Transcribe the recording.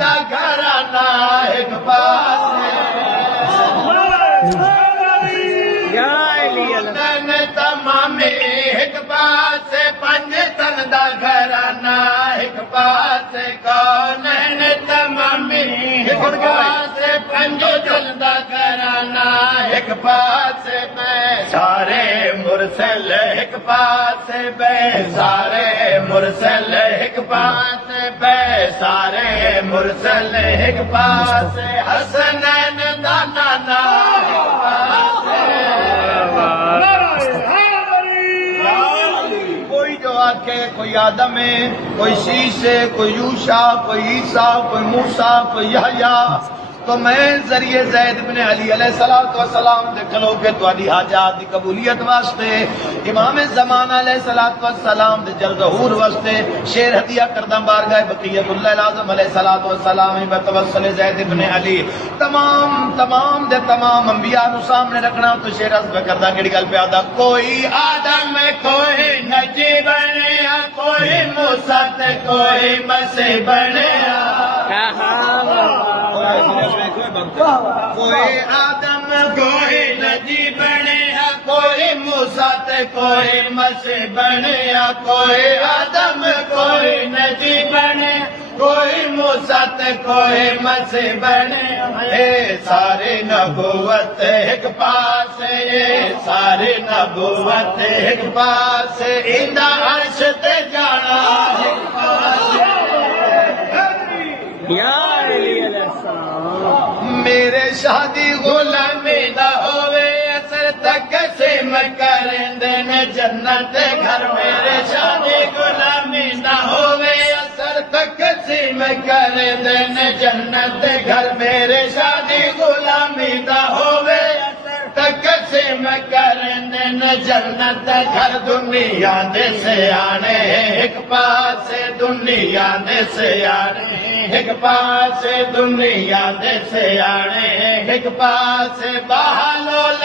दा घराना एक पासे तमामे एक पासे पंज तन दा घराना एक पासे कौन तमामे एक पासे पंज तन दा घराना एक पासे मैं सारे मुरसल एक पासे बे सारे मुरसल एक पासे बे सारे मुरसल एक पासे हसनैन दा नाना एक पासे कोई जो आके कोई आदम है कोई शीश है कोई यूशा कोई ईसा कोई मूसा कोई यहया तो मैं जरिए जैद बिन अली अलैहिस्सलातु वस्सलाम दे खलो के तुहाडी हाजात दी कबूलियत वास्ते इमाम ज़माना अलैहिस्सलातु वस्सलाम दे जल्द ज़हूर वास्ते शेर हदिया करदा बारगाह बक़ियतुल्लाह आज़म अलैहिस्सलातु वस्सलाम में तवस्सुल जैद बिन अली तमाम दे तमाम अंबिया नु सामने रखना तो शेर अर्ज़ करदा केड़ी गल पे आदा कोई आदम कोई नबी बनया कोई मूसा ते कोई मसीह बनया कोई आदम कोई नबी बनया कोई मूसा ते कोई मसीह बनया कोई आदम कोई नबी बने कोई मूसा ते कोई मसीह बने ये सारी नबूवत एक पास ये सारी नबूवत एक पास इंदा अर्श ते जाना एक पास मेरे शादी गुलामी दा होवे असर तक से मैं करेंदे ने जन्नत घर मेरे शादी गुलामी दा होवे असर तक से मैं करेंदे ने जन्नत घर मेरे शादी गुलामी दा होवे तक से मैं करेंदे ने जन्नत घर दुनिया दे से आने एक पास दुनिया दे से आने एक पास दुनिया दे से आने एक पास बहालोल